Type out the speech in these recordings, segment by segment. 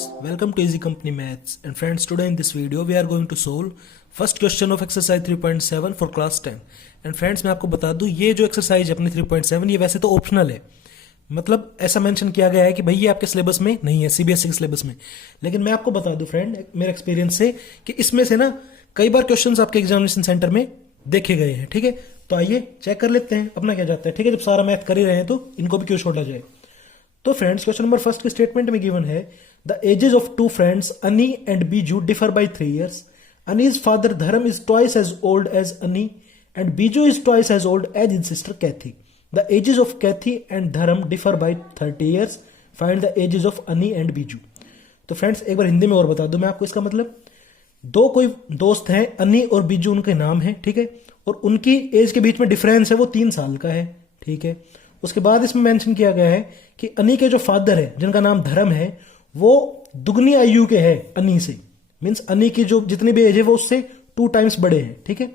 friends, welcome to Easy Company Maths. And friends, today in this video we are going to solve first question of exercise 3.7 for class 10. And friends, मैं आपको बता दूं ये जो exercise है अपनी 3.7 ये वैसे तो ऑप्शनल है, मतलब ऐसा मेंशन किया गया है कि भाई ये आपके सिलेबस में नहीं है, सीबीएसई के सिलेबस में। लेकिन मैं आपको बता दूं फ्रेंड, मेरे एक्सपीरियंस से कि इसमें से ना कई बार क्वेश्चंस आपके एग्जामिनेशन सेंटर में देखे गए हैं। ठीक है, तो आइए चेक कर लेते हैं अपना क्या जाता है। ठीक है, जब सारा मैथ कर ही रहे हैं तो इनको भी क्यों छोड़ा जाए। तो फ्रेंड्स, क्वेश्चन नंबर फर्स्ट के स्टेटमेंट में गिवन है the ages of two friends Ani and Biju differ by 3 years. Ani's father धर्म is twice as old as Ani and Biju is twice as old as his sister Kathy. The ages of Kaithi and धर्म differ by 30 years. Find the ages of Ani and Biju. तो friends, एक बार हिंदी में और बता दूं मैं आपको इसका मतलब। दो कोई दोस्त हैं, अनी और बीजू उनके नाम है। ठीक है, और उनकी एज के बीच में डिफरेंस है वो 3 साल का है। ठीक है, उसके बाद इसमें मेंशन किया गया है कि अनी के जो फादर है जिनका नाम धर्म है वो दुगनी आयु के हैं अनी से, मींस अनी की जो जितनी भी एज है वो उससे 2 times बड़े हैं। ठीक है,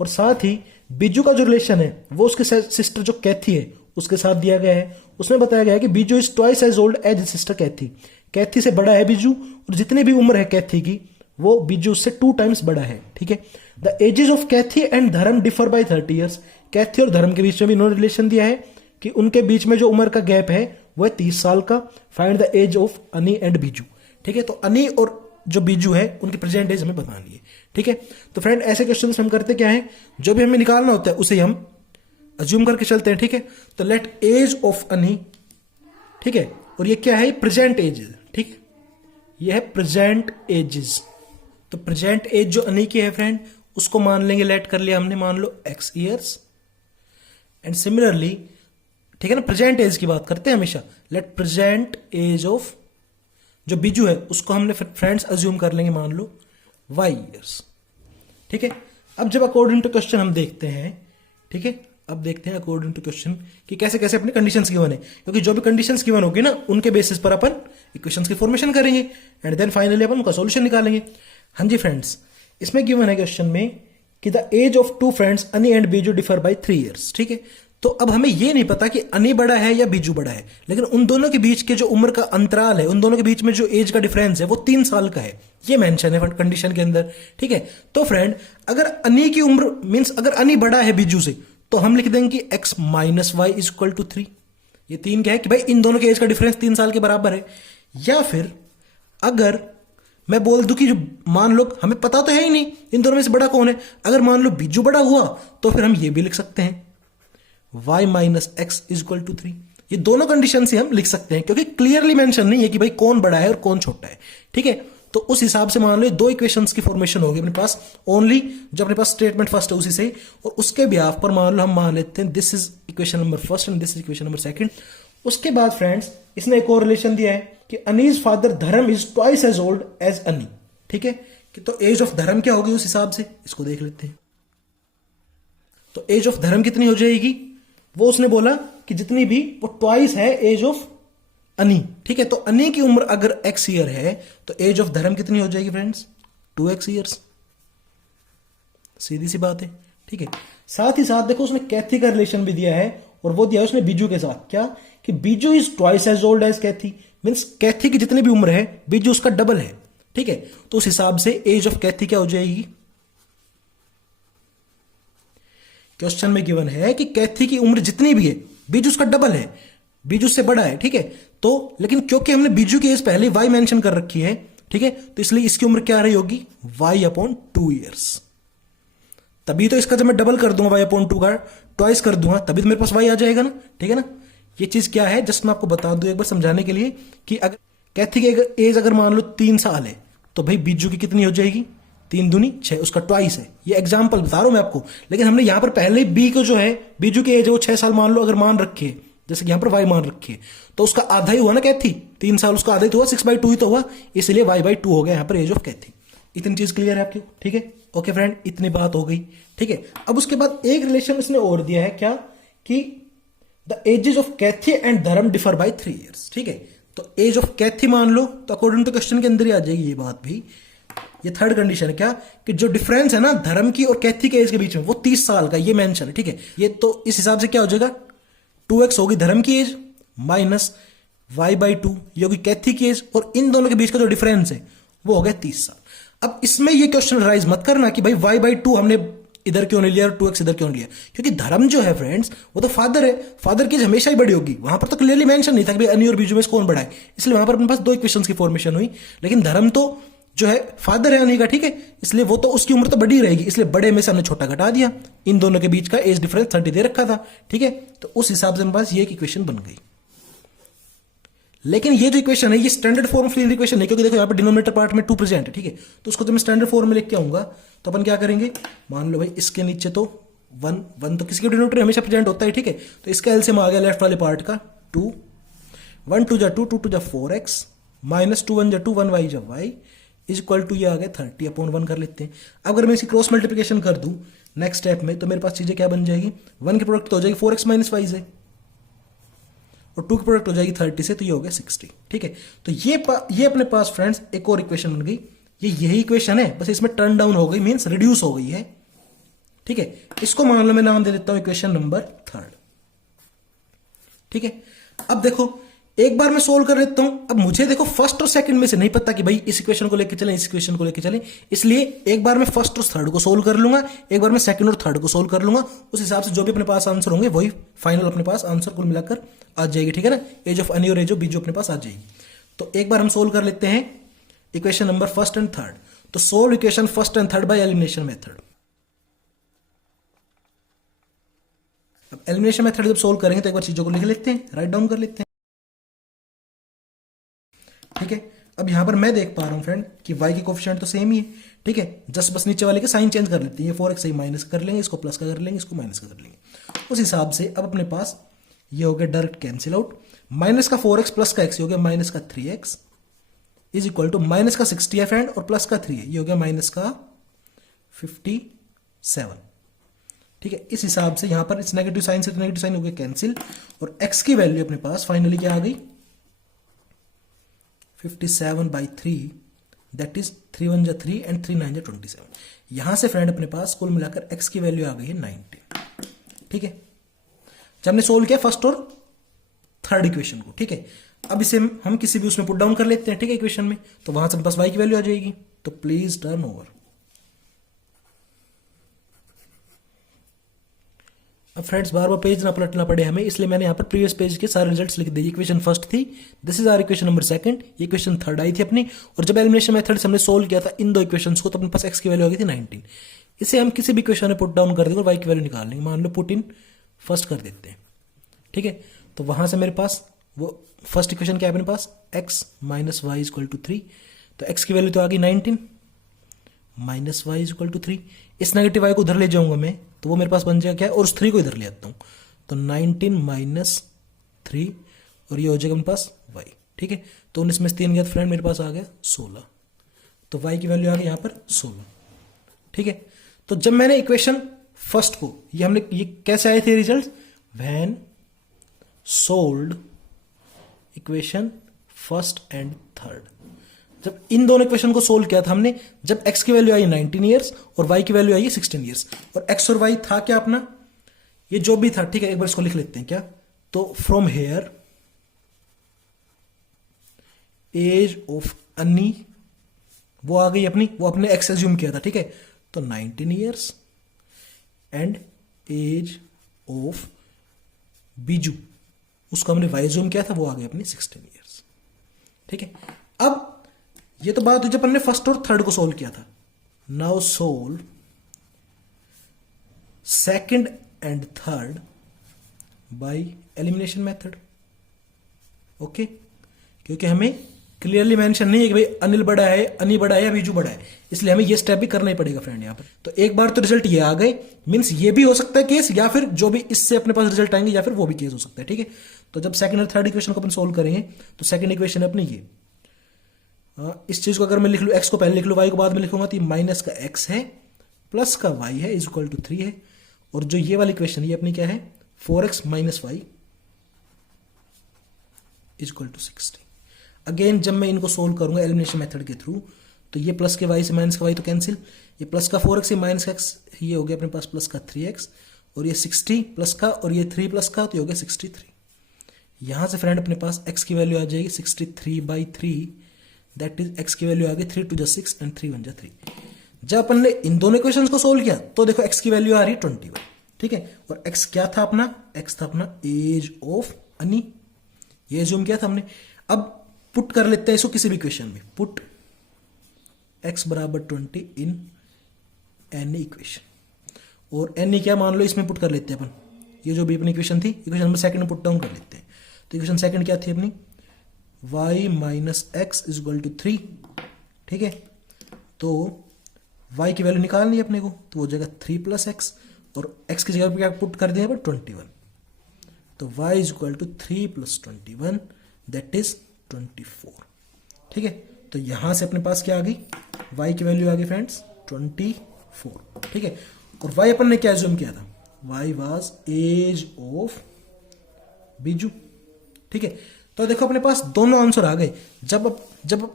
और साथ ही बीजू का जो रिलेशन है वो उसके सिस्टर जो कैथी है उसके साथ दिया गया है। उसमें बताया गया है कि Biju is twice as old as sister Kathy. Kathy से बड़ा है बीजू, और जितनी भी उम्र है कैथी की वो बीजू से 2 times बड़ा है। ठीक है, the ages of Kaithi and धर्म डिफर बाय 30 years. कैथी और धर्म के बीच में भी इन्होंने रिलेशन दिया है कि उनके बीच में जो उम्र का गैप है वो है 30 साल का. Find the age of Ani and Biju. ठीक है, तो अनी और जो बीजू है उनकी प्रेजेंट एज हमें बतानी है। ठीक है, तो फ्रेंड ऐसे क्वेश्चंस हम करते क्या है, जो भी हमें निकालना होता है उसे हम अज्यूम करके चलते हैं। ठीक है, तो लेट एज ऑफ अनी, ठीक है, और ये क्या है, प्रेजेंट एज. ठीक है, ये है प्रेजेंट एजेस. तो प्रेजेंट एज जो अनी की है फ्रेंड उसको मान लेंगे, लेट कर लिया हमने, मान लो x years. एंड सिमिलरली, ठीक है ना, प्रेजेंट एज की बात करते हैं हमेशा, लेट प्रेजेंट एज ऑफ जो बीजू है उसको हमने फ्रेंड्स अज्यूम कर लेंगे, मान लो y years. ठीक है, अब जब अकॉर्डिंग टू क्वेश्चन हम देखते हैं, ठीक है, अब देखते हैं अकॉर्डिंग टू क्वेश्चन कि कैसे कैसे अपनी कंडीशंस गिवन है, क्योंकि जो भी कंडीशंस गिवन होगी ना उनके बेसिस पर अपन इक्वेशंस की फॉर्मेशन करेंगे एंड देन फाइनली अपन उनका सॉल्यूशन निकालेंगे। हाँ जी फ्रेंड्स, इसमें गिवन है क्वेश्चन में कि the age of 2 friends Ani and Biju differ by 3 years. ठीक है, तो अब हमें यह नहीं पता कि अनी बड़ा है या बीजू बड़ा है, लेकिन उन दोनों के बीच के जो उम्र का अंतराल है, उन दोनों के बीच में जो एज का डिफरेंस है वो 3 साल का है, ये मेंशन है कंडीशन के अंदर। ठीक है, तो फ्रेंड अगर अनी की उम्र मींस अगर अनी बड़ा है बीजू से तो हम लिख देंगे कि x minus y is equal to 3. ये 3 क्या है कि भाई इन दोनों के एज का डिफरेंस 3 साल के बराबर है। या फिर अगर मैं बोल दूं कि जो मान लो हमें पता तो है ही नहीं इन दोनों में से बड़ा कौन है, अगर मान लो बीजू बड़ा हुआ तो फिर हम ये भी लिख सकते हैं y minus x is equal to 3. ये दोनों कंडीशन से हम लिख सकते हैं क्योंकि क्लियरली मेंशन नहीं है कि भाई कौन बड़ा है और कौन छोटा है। ठीक है, तो उस हिसाब से मान लो 2 इक्वेशंस की फॉर्मेशन होगी अपने पास, ओनली जो अपने पास स्टेटमेंट फर्स्ट है उसी से, और उसके बिहाफ पर मान लो हम मान लेते हैं this is equation number first and this is equation number second. उसके बाद फ्रेंड्स इसने एक और रिलेशन दिया है कि अनीज फादर धर्म is twice as old as Annie. ठीक है, कि तो एज ऑफ धर्म क्या होगी उस हिसाब से इसको देख लेते हैं. तो एज ऑफ धर्म कितनी हो जाएगी, वो उसने बोला कि जितनी भी वो ट्वाइस है एज ऑफ अनी. ठीक है, तो अनी की उम्र अगर x ईयर है तो एज ऑफ धर्म कितनी हो जाएगी फ्रेंड्स, 2x years. सीधी सी बात है. ठीक है, साथ ही साथ देखो उसने कैथी का रिलेशन भी दिया है, और वो दिया उसने बीजू के साथ, क्या कि Biju is twice as old as Kathy, means Kathy की जितनी भी उम्र है बीजू उसका डबल है. ठीक है, तो उस हिसाब से एज ऑफ कैथी क्या हो जाएगी, क्वेश्चन में गिवन है कि कैथी की उम्र जितनी भी है बीजू उसका डबल है, बीजू से बड़ा है. ठीक है, तो लेकिन क्योंकि हमने बीजू की एज पहले y मेंशन कर रखी है, ठीक है, तो इसलिए इसकी उम्र क्या रही होगी, y अपॉन 2 years. तभी तो इसका जब मैं डबल कर दूंगा y अपॉन 2 का ट्वाइस कर दूंगा तभी तो मेरे पास y आ जाएगा ना. ठीक है ना, ये चीज क्या है जस्ट मैं आपको बता दूं एक बार समझाने के लिए कि अगर कैथी की एज अगर मान लो 3 साल है तो भाई बीजू की कितनी हो जाएगी, 3 दूनी 6, उसका ट्वाइस है. ये एग्जाम्पल बता रहा हूं मैं आपको, लेकिन हमने यहां पर पहले बी को जो है बीजू की एज है वो 6 साल मान लो अगर मान रखी है, जैसे कि यहां पर y मान रखी है, तो उसका आधा ही हुआ ना कैथी, 3 साल उसका आधा ही तो हुआ, 6/2 ही तो हुआ, इसलिए y/2 हो गया यहां पर एज ऑफ कैथी. इतनी चीज क्लियर है आपकी. ठीक है, ओके फ्रेंड, इतनी बात हो गई. ठीक है, अब उसके बाद एक रिलेशन इसने और दिया है, क्या कि the ages of Kaithi and धर्म डिफर बाय 3 years. ठीक है, तो एज ऑफ कैथी मान लो तो अकॉर्डिंग टू क्वेश्चन के अंदर ही आ जाएगी ये बात भी. ये थर्ड कंडीशन है क्या कि जो डिफरेंस है ना धर्म की और कैथी के एज के बीच में वो 30 साल का, ये मेंशन है. ठीक है, ये तो इस हिसाब से क्या हो जाएगा, 2x होगी धर्म की एज माइनस y बाई 2 ये होगी कैथी केस, और इन दोनों के बीच का जो डिफरेंस है वो हो गया 30 साल। अब इसमें ये क्वेश्चन राइज मत करना कि भाई y बाई 2 हमने इधर क्यों नहीं लिया और 2x इधर क्यों नहीं लिया, क्योंकि धर्म जो है फ्रेंड्स वो तो फादर है, फादर की एज हमेशा ही बड़ी होगी। वहां पर तो क्लियरली मेंशन नहीं था कि भाई अनि और बीजू में से कौन बड़ा है, इसलिए वहां पर अपने पास दो इक्वेशंस की फॉर्मेशन हुई। लेकिन धर्म तो जो है फादर है अनि का, ठीक है, इसलिए वो तो उसकी उम्र तो बड़ी रहेगी, इसलिए बड़े में से हमने छोटा घटा दिया। इन दोनों के बीच का एज डिफरेंस 30 दे रखा था, ठीक है, तो उस हिसाब से हमारे पास ये एक इक्वेशन बन गई। लेकिन ये जो इक्वेशन है ये standard form of linear equation है, क्योंकि देखो यहाँ पर डिनोमिनेटर पार्ट में 2 प्रेजेंट है, ठीक है, तो उसको जब मैं स्टैंडर्ड फॉर्म में लेके आऊंगा तो अपन क्या करेंगे, मान लो भाई इसके नीचे तो 1 तो किसी के डिनोमिनेटर हमेशा प्रेजेंट होता है, ठीक है, तो इसका एलसीएम आ गया लेफ्ट वाले पार्ट का 2, 1 2 जा 2, 2 2 जा 4x, माइनस 2 1 जा 2, 1 y जा y इज इक्वल टू ये आ गया 30/1 कर लेते हैं। अब अगर मैं इसी क्रॉस मल्टीप्लिकेशन कर दूं नेक्स्ट स्टेप में, तो मेरे पास चीजें क्या बन जाएगी, 1 की प्रोडक्ट तो हो जाएगी 4x माइनस y से, और 2 की प्रोडक्ट हो जाएगी 30 से, तो ये हो गया 60, ठीक है। तो ये अपने पास फ्रेंड्स एक और इक्वेशन बन गई, ये यही इक्वेशन है, बस इसमें टर्न डाउन हो गई, मींस रिड्यूस हो गई है, ठीक है। इसको मान लो मैं नाम दे देता हूं इक्वेशन नंबर 3, ठीक है। अब देखो एक बार मैं सोल्व कर लेता हूं। अब मुझे देखो फर्स्ट और सेकंड में से नहीं पता कि भाई इस इक्वेशन को लेके चलें, इस इक्वेशन को लेके चलें, इसलिए एक बार मैं फर्स्ट और थर्ड को सोल्व कर लूंगा, एक बार मैं सेकंड और थर्ड को सोल्व कर लूंगा, उस हिसाब से जो भी अपने पास आंसर होंगे वही फाइनल अपने पास आंसर कुल मिलाकर आ जाएगी, ठीक है ना। एज ऑफ अनि और एज ऑफ बीजू अपने पास आ जाएगी। तो एक बार हम सोल्व कर लेते हैं equation number first and third. तो solve equation first and third by elimination method. अब एलिमिनेशन मेथड जब सोल्व करेंगे तो एक बार चीजों को लिख लेते हैं, राइट डाउन कर लेते हैं, ठीक है। अब यहां पर मैं देख पा रहा हूं फ्रेंड कि y के कोफिशिएंट तो सेम ही है, ठीक है, जस्ट बस नीचे वाले के साइन चेंज कर लेते हैं, ये 4x से माइनस कर लेंगे, इसको प्लस का कर लेंगे, इसको माइनस का कर लेंगे। उस हिसाब से अब अपने पास ये हो गया डायरेक्ट कैंसिल आउट, माइनस का 4x प्लस का x हो गया माइनस का 3x is equal to minus का 60 है फ्रेंड, और प्लस का 3 है, ये हो गया माइनस का 57, ठीक है। इस हिसाब से यहां पर इस नेगेटिव साइन से नेगेटिव साइन हो गया कैंसिल, और x की वैल्यू अपने पास फाइनली क्या आ गई 57/3, दैट इज 3 1 जा 3 एंड 3 9 जा 27। यहां से फ्रेंड अपने पास कुल मिलाकर x की वैल्यू आ गई है 19, ठीक है। जब हमने सोल्व किया फर्स्ट और थर्ड इक्वेशन को, ठीक है, अब इसे हम किसी भी उसमें पुट डाउन कर लेते हैं, ठीक है, इक्वेशन में, तो वहां से अपने पास y की वैल्यू आ जाएगी। तो प्लीज टर्न ओवर। अब फ्रेंड्स बार बार पेज ना पलटना पड़े हमें, इसलिए मैंने यहाँ पर प्रीवियस पेज के सारे रिजल्ट्स लिख दिए। इक्वेशन फर्स्ट थी, this is our equation number second, ये इक्वेशन थर्ड आई थी अपनी, और जब एलिमिनेशन मेथड से हमने सोल्व किया था इन दो इक्वेशंस को तो अपने पास x की वैल्यू आ गई थी 19। इसे हम किसी भी इक्वेशन में पुट डाउन कर देंगे और y की वैल्यू निकाल लेंगे। मान लो पुट इन फर्स्ट कर देते हैं, ठीक है, तो वहां से मेरे पास वो फर्स्ट इक्वेशन क्या है अपने पास x minus y equal to 3, तो x की वैल्यू तो आ गई 19 माइनस वाई इक्वल टू 3। इस नेगेटिव y को उधर ले जाऊंगा मैं, तो वो मेरे पास बन जाएगा क्या, और उस 3 को इधर ले आता हूं, तो 19 माइनस 3, और ये हो जाएगा मेरे पास y, ठीक है। तो 19 में से 3 गया तो फ्रेंड मेरे पास आ गया 16, तो y की वैल्यू आ गई यहां पर 16, ठीक है। तो जब मैंने इक्वेशन फर्स्ट को ये कैसे आए थे result, when solved equation first and third, जब इन दोनों इक्वेशन को सोल्व किया था हमने, जब x की वैल्यू आई 19 ईयर्स और y की वैल्यू आई 16 ईयर्स, और x और y था क्या अपना, ये जो भी था, ठीक है, एक बार इसको लिख लेते हैं क्या, तो फ्रॉम हेयर एज ऑफ अन्नी वो आ गई अपनी, वो अपने x एज्यूम किया था, ठीक है, तो 19 years and age of Biju उसको हमने y एज्यूम किया था, वो आ गई अपनी 16 ईयर्स, ठीक है। अब ये तो बात हुई जब हमने फर्स्ट और थर्ड को सोल्व किया था। Now solve second and third by elimination method, okay, क्योंकि हमें क्लियरली मेंशन नहीं है कि भाई अनिल बड़ा है, अनि बड़ा है या बीजू बड़ा है, इसलिए हमें ये स्टेप भी करना ही पड़ेगा फ्रेंड यहाँ पर। तो एक बार तो रिजल्ट ये आ गए, मींस ये भी हो सकता है केस, या फिर जो भी इससे अपने पास रिजल्ट आएंगे या फिर वो भी केस हो सकता है, ठीक है। तो जब सेकंड और थर्ड इक्वेशन को अपन सोल्व करेंगे तो सेकंड इक्वेशन है अपनी ये, इस चीज को अगर मैं लिख लूं, x को पहले लिख लूं, y को बाद में लिखूंगा, तो माइनस का x है प्लस का y है इज इक्वल टू 3 है, और जो ये वाली इक्वेशन ये अपनी क्या है 4x minus y is equal to 60। Again जब मैं इनको सोल्व करूंगा एलिमिनेशन मेथड के थ्रू, तो ये प्लस के y से माइनस का y तो कैंसिल, ये प्लस का 4x से माइनस का x, ये हो गया अपने पास प्लस का 3x, और ये 60 प्लस का और ये 3 प्लस का, तो ये हो गया 63। यहां से फ्रेंड अपने पास x की वैल्यू आ जाएगी 63/3, दैट इज x की वैल्यू आ गई 3 2 6 एंड 3 1 3। जब अपन ने इन दोनों इक्वेशंस को सोल्व किया तो देखो x की वैल्यू आ रही है 21, ठीक है। और x क्या था अपना, x था अपना एज ऑफ अनी, ये एज्यूम किया था हमने। अब पुट कर लेते हैं इसको किसी भी इक्वेशन में, पुट x बराबर 20 इन एनी इक्वेशन, और एनी क्या मान लो इसमें पुट कर लेते हैं अपन, ये जो भी अपनी इक्वेशन थी, इक्वेशन नंबर सेकंड में पुट डाउन कर लेते हैं। तो इक्वेशन सेकंड क्या थी अपनी, y minus x is equal to 3, ठीक है। तो y की वैल्यू निकालनी है अपने को, तो वो जगह 3 प्लस एक्स, और x की जगह पे क्या पुट कर दिया अपन 21, तो y is equal to 3 plus 21 that is 24, ठीक है। तो यहां से अपने पास क्या आ गई, y की वैल्यू आ गई फ्रेंड्स 24, ठीक है। और y अपन ने क्या एज्यूम किया था, y was age of Biju, ठीक है। तो देखो अपने पास दोनों आंसर आ गए। जब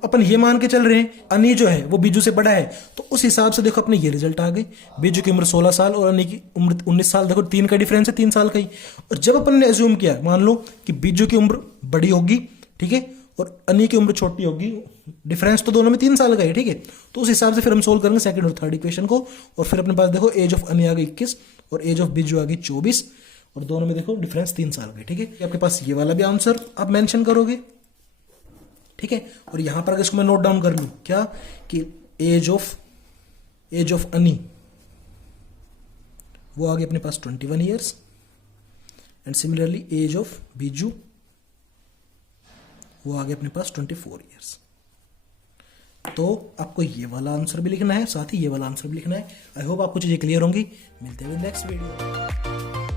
अपन ये मान के चल रहे हैं अनी जो है वो बीजू से बड़ा है, तो उस हिसाब से देखो अपने ये रिजल्ट आ गए। बीजू की उम्र 16 साल और अनी की उम्र 19 साल, देखो 3 का डिफरेंस है, 3 साल का ही। और जब अपन ने एज्यूम किया, मान लो कि बीजू की उम्र बड़ी होगी, ठीक है, और अनी की उम्र छोटी होगी, डिफरेंस तो दोनों में 3 साल का है, ठीक है। तो उस हिसाब से फिर हम सोल्व करेंगे सेकंड और थर्ड इक्वेशन को। और फिर अपने पास देखो एज ऑफ अनी आ गई 21 और एज ऑफ बीजू आ गई 24, और दोनों में देखो डिफरेंस 3 साल का, ठीक है। आपके पास ये वाला भी आंसर आप मेंशन करोगे, ठीक है। और यहां पर अगर इसको मैं नोट डाउन कर लूं क्या, कि एज ऑफ अनी वो आ गई अपने पास 21 years, and similarly age of Biju वो आ गया अपने पास 24 ईयर्स। तो आपको ये वाला आंसर भी लिखना है, साथ ही ये वाला आंसर भी लिखना है। आई होप आपको चीजें क्लियर होंगी। मिलते हैं नेक्स्ट वीडियो।